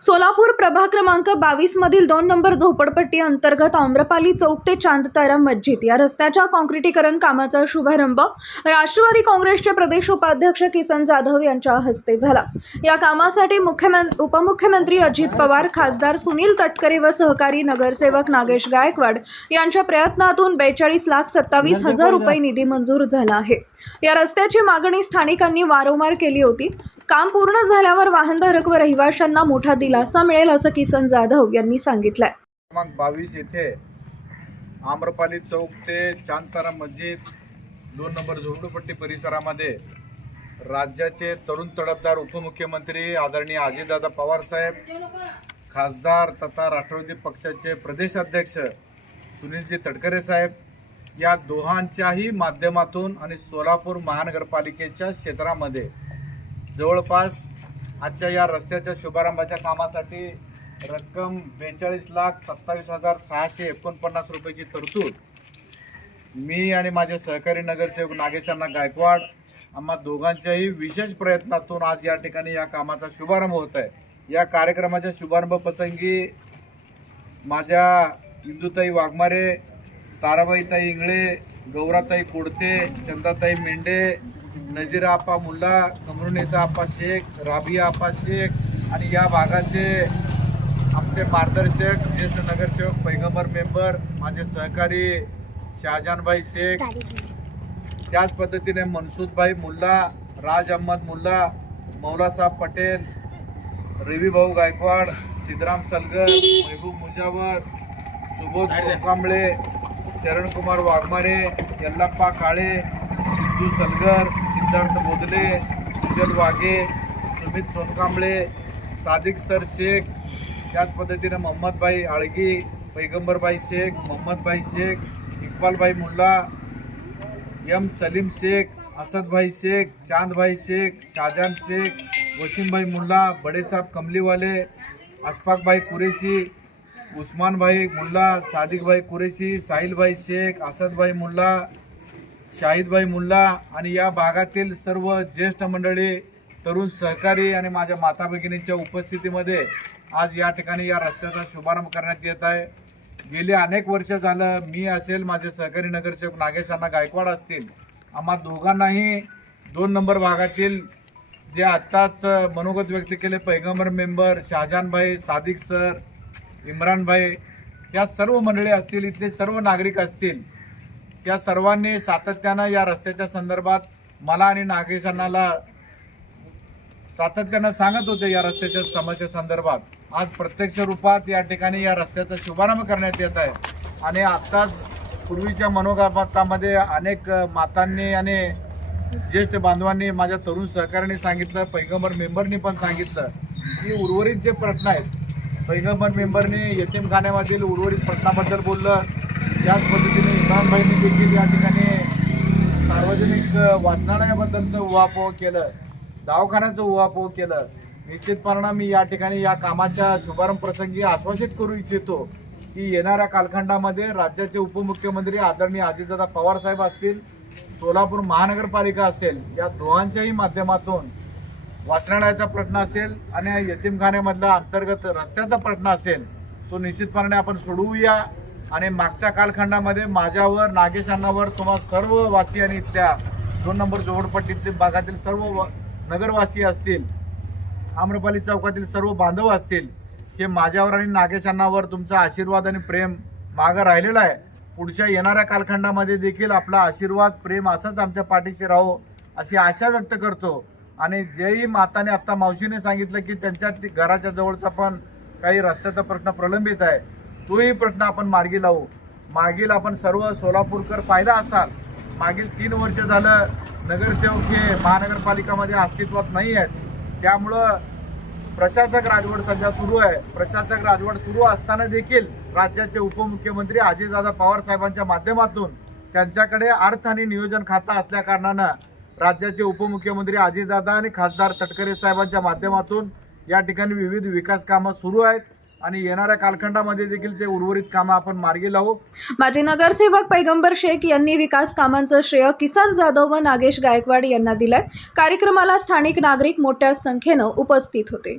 सोलापूर प्रभाग क्रमांक बावीस मधील दोन नंबर झोपडपट्टी अंतर्गत आम्रपाली चौक ते चांदतारा मस्जिद. या रस्त्याच्या काँक्रिटीकरण कामाचा शुभारंभ राष्ट्रवादी काँग्रेसचे प्रदेश उपाध्यक्ष किसन जाधव यांच्या हस्ते झाला. या कामासाठी मुख्यमं उपमुख्यमंत्री अजित पवार खासदार सुनील तटकरे व सहकारी नगरसेवक नागेश गायकवाड यांच्या प्रयत्नातून बेचाळीस लाख सत्तावीस हजार रुपये निधी मंजूर झाला आहे. या रस्त्याची मागणी स्थानिकांनी वारंवार केली होती. काम पूर्ण झाल्यावर वाहनधारक व रहिवाशांना मोठा दिलासा मिळेल असं किसन जाधव यांनी सांगितलंय. क्रमांक बावीस येथे आम्रपाली चौक ते चांदतारा मस्जिद दोन नंबर झोपडपट्टी परिसरामध्ये राज्याचे तरुण तडफदार उपमुख्यमंत्री आदरणीय अजितदादा पवारसाहेब खासदार तथा राष्ट्रवादी पक्षाचे प्रदेशाध्यक्ष सुनीलजी तटकरे साहेब या दोहांच्याही माध्यमातून आणि सोलापूर महानगरपालिकेच्या क्षेत्रामध्ये जवळपास आजच्या या रस्त्याच्या शुभारंभाच्या कामासाठी रक्कम बेचाळीस लाख सत्तावीस हजार सहाशे एकोणपन्नास रुपयाची तरतूद. मी आणि माझे सहकारी नगरसेवक नागेशांना गायकवाड आम्हा दोघांच्याही विशेष प्रयत्नातून आज या ठिकाणी या कामाचा शुभारंभ होत आहे. या कार्यक्रमाच्या शुभारंभप्रसंगी माझ्या इंदुताई वाघमारे ताराबाईताई इंगळे गौराताई कोडते चंदाताई मेंढे नजीरा आप्पा मुल्ला कमरुनेसा आप्पा शेख राबिया आप्पा शेख आणि या भागाचे आमचे मार्गदर्शक ज्येष्ठ नगरसेवक पैगंबर मेंबर माझे सहकारी शहाजानभाई शेख. त्याच पद्धतीने मनसूदभाई मुल्ला राज अहमद मुल्ला मौलासाहेब पटेल रवी भाऊ गायकवाड सिद्धराम सलगर महबूब मुजावर सुबोध सोकांबळे शरणकुमार वाघमारे यल्लाप्पा काळे सिद्धू सलगर सिद्धार्थ मोदले सुजल वाघे सुमित सोनकांबळे सादिक सर शेख त्याच पद्धतीनं मोहम्मदभाई आळगी पैगंबरबाई शेख मोहम्मदभाई शेख इक्बालबाई मुल्ला एम सलीम शेख असदभाई शेख चांदभाई शेख शाहजहान शेख वसीमभाई मुल्ला बडेसाहेब कमलीवाले अशफाकभाई कुरेशी उस्मानभाई मुल्ला सादिकभाई कुरेशी साहिलभाई शेख असदभाई मुल्ला शाहिदभाई मुल्ला आणि या भागातील सर्व ज्येष्ठ मंडळी तरुण सहकारी आणि माझ्या माता भगिनींच्या उपस्थितीमध्ये आज या ठिकाणी या रस्त्याचा शुभारंभ करण्यात येत आहे. गेली अनेक वर्ष झालं मी असेल माझे सहकारी नगरसेवक नागेश अण्णा गायकवाड असतील. आम्हा दोघांनाही दोन नंबर भागातील जे आत्ताच मनोगत व्यक्त केले पैगंबर मेंबर शहाजहानभाई सादिक सर इम्रानभाई या सर्व मंडळी असतील इथले सर्व नागरिक असतील त्या सर्वांनी सातत्यानं या रस्त्याच्या संदर्भात मला आणि नागरिकांना सातत्यानं सांगत होते या रस्त्याच्या समस्या संदर्भात. आज प्रत्यक्ष रूपात या ठिकाणी या रस्त्याचा शुभारंभ करण्यात येत आहे. आणि आत्ताच पूर्वीच्या मनोगतामध्ये अनेक मातांनी आणि ज्येष्ठ बांधवांनी माझ्या तरुण सहकाऱ्यांनी सांगितलं पैगंबर मेंबरनी पण सांगितलं की उर्वरित जे प्रश्न आहेत पैगंबर मेंबरनी यतीमखान्यामधील उर्वरित प्रश्नाबद्दल बोललं. त्याच पद्धतीने इम्रानभाईंनी देखील या ठिकाणी सार्वजनिक वाचनालयाबद्दलचं उहापोह केलं दवाखान्याचं उहापोह केलं. निश्चितपणानं मी या ठिकाणी या कामाच्या शुभारंभ प्रसंगी आश्वासित करू इच्छितो की येणाऱ्या कालखंडामध्ये राज्याचे उपमुख्यमंत्री आदरणीय अजितदादा पवारसाहेब असतील सोलापूर महानगरपालिका असेल या दोघांच्याही माध्यमातून वाचनालयाचा प्रश्न असेल आणि यतीमखान्यामधला अंतर्गत रस्त्याचा प्रश्न असेल तो निश्चितपणे आपण सोडवूया. आणि मागच्या कालखंडामध्ये माझ्यावर नागेश अण्णावर तुम्हा सर्व वासियांनी इथल्या दोन नंबर झोपडपट्टीतील भागातील सर्व व- नगरवासी असतील आम्रपाली चौकातील सर्व बांधव असतील हे माझ्यावर आणि नागेश अण्णावर तुमचा आशीर्वाद आणि प्रेम मागं राहिलेला आहे. पुढच्या येणाऱ्या कालखंडामध्ये देखील आपला आशीर्वाद प्रेम असंच आमच्या पाठीशी राहो अशी आशा व्यक्त करतो. आणि जेही माताने आत्ता मावशीने सांगितलं की त्यांच्या घराच्या जवळचा पण काही रस्त्याचा प्रश्न प्रलंबित आहे. तोही प्रश्न आपण मार्गी लावू. मागील आपण सर्व सोलापूरकर पाहिला असाल. मागील तीन वर्ष झालं नगरसेवक हे महानगरपालिकामध्ये अस्तित्वात नाही आहेत. त्यामुळं प्रशासक राजवट सध्या सुरू आहे. प्रशासक राजवट सुरू असताना देखील राज्याचे उपमुख्यमंत्री अजितदादा पवार साहेबांच्या माध्यमातून त्यांच्याकडे अर्थ आणि नियोजन खातं असल्या कारणानं राज्याचे उपमुख्यमंत्री अजितदादा आणि खासदार तटकरे साहेबांच्या माध्यमातून या ठिकाणी विविध विकास कामं सुरू आहेत. आणि येणाऱ्या कालखंडामध्ये देखील ते उर्वरित कामं आपण मार्गी लावू माजी नगरसेवक पैगंबर शेख यांनी विकास कामांचं श्रेय किसन जाधव व नागेश गायकवाड यांना दिलंय. कार्यक्रमाला स्थानिक नागरिक मोठ्या संख्येनं उपस्थित होते.